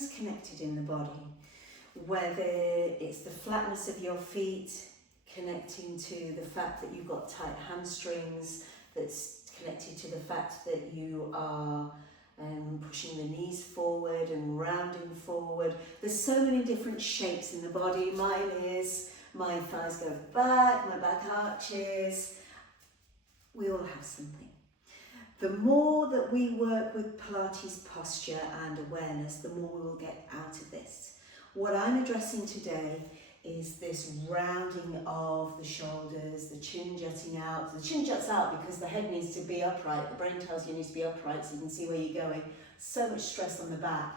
everything's connected in the body, whether it's the flatness of your feet connecting to the fact that you've got tight hamstrings, that's connected to the fact that you are pushing the knees forward and rounding forward. There's so many different shapes in the body. Mine is, my thighs go back, my back arches. We all have something. The more that we work with Pilates posture and awareness, the more we will get out of this. What I'm addressing today is this rounding of the shoulders, the chin jutting out. The chin juts out because the head needs to be upright. The brain tells you it needs to be upright so you can see where you're going. So much stress on the back.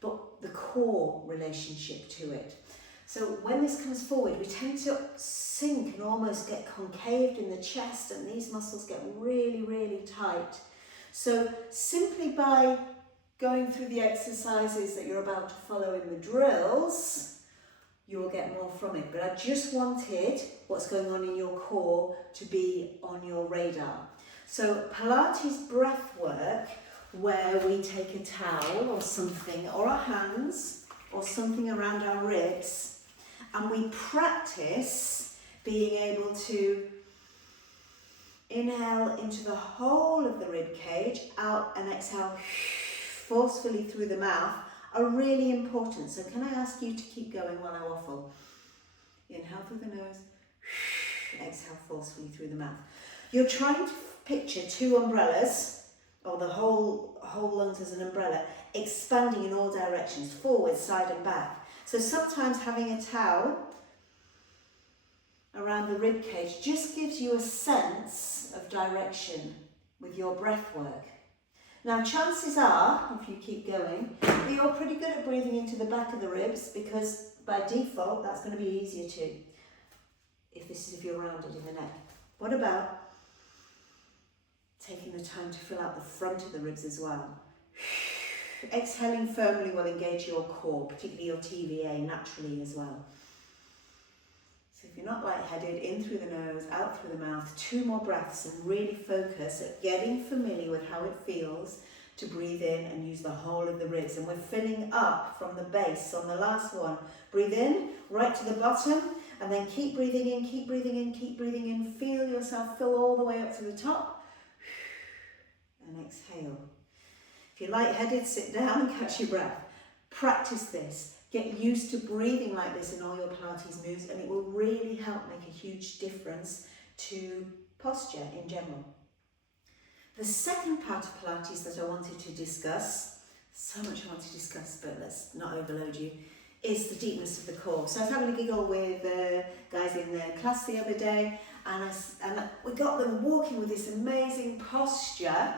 But the core relationship to it. So when this comes forward, we tend to sink and almost get concaved in the chest, and these muscles get really, really tight. So simply by going through the exercises that you're about to follow in the drills, you will get more from it. But I just wanted what's going on in your core to be on your radar. So Pilates Breathwork, where we take a towel or something, or our hands, or something around our ribs, and we practice being able to inhale into the whole of the rib cage, out, and exhale forcefully through the mouth, are really important. So can I ask you to keep going while I waffle? Inhale through the nose, exhale forcefully through the mouth. You're trying to picture two umbrellas, or the whole lungs as an umbrella, expanding in all directions, forward, side and back. So sometimes having a towel around the rib cage just gives you a sense of direction with your breath work. Now chances are, if you keep going, that you're pretty good at breathing into the back of the ribs, because by default that's going to be easier to, if you're rounded in the neck. What about taking the time to fill out the front of the ribs as well? Exhaling firmly will engage your core, particularly your TVA, naturally as well. So if you're not lightheaded, in through the nose, out through the mouth, 2 more breaths, and really focus at getting familiar with how it feels to breathe in and use the whole of the ribs. And we're filling up from the base on the last one. Breathe in, right to the bottom, and then keep breathing in, keep breathing in, keep breathing in. Feel yourself fill all the way up to the top, and exhale. If you're lightheaded, sit down and catch your breath. Practice this. Get used to breathing like this in all your Pilates moves, and it will really help make a huge difference to posture in general. The second part of Pilates that I wanted to discuss, so much I want to discuss, but let's not overload you, is the deepness of the core. So I was having a giggle with guys in the class the other day, and we got them walking with this amazing posture,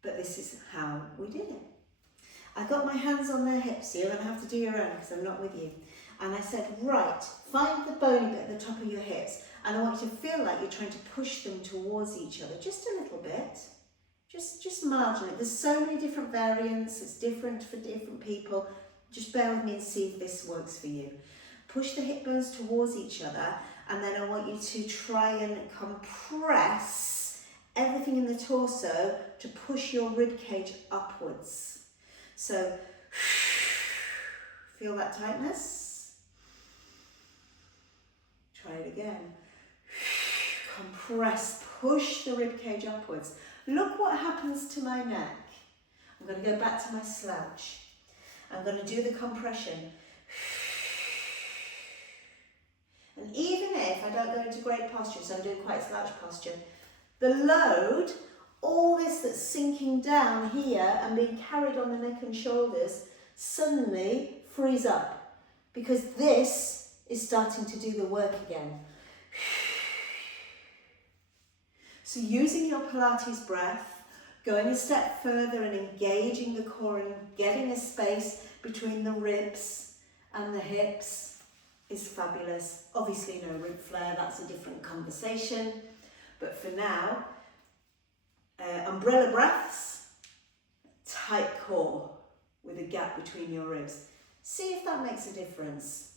but this is how we did it. I got my hands on their hips. You're going to have to do your own because I'm not with you. And I said, right, find the bony bit at the top of your hips, and I want you to feel like you're trying to push them towards each other, just a little bit, just marginally. There's so many different variants, it's different for different people. Just bear with me and see if this works for you. Push the hip bones towards each other, and then I want you to try and compress everything in the torso to push your rib cage upwards. So, feel that tightness? Try it again. Compress, push the rib cage upwards. Look what happens to my neck. I'm going to go back to my slouch. I'm going to do the compression. And even if I don't go into great posture, so I'm doing quite slouch posture, the load, all this that's sinking down here and being carried on the neck and shoulders, suddenly frees up, because this is starting to do the work again. So using your Pilates breath, going a step further and engaging the core and getting a space between the ribs and the hips is fabulous. Obviously no rib flare, that's a different conversation. But for now, umbrella breaths, tight core with a gap between your ribs. See if that makes a difference.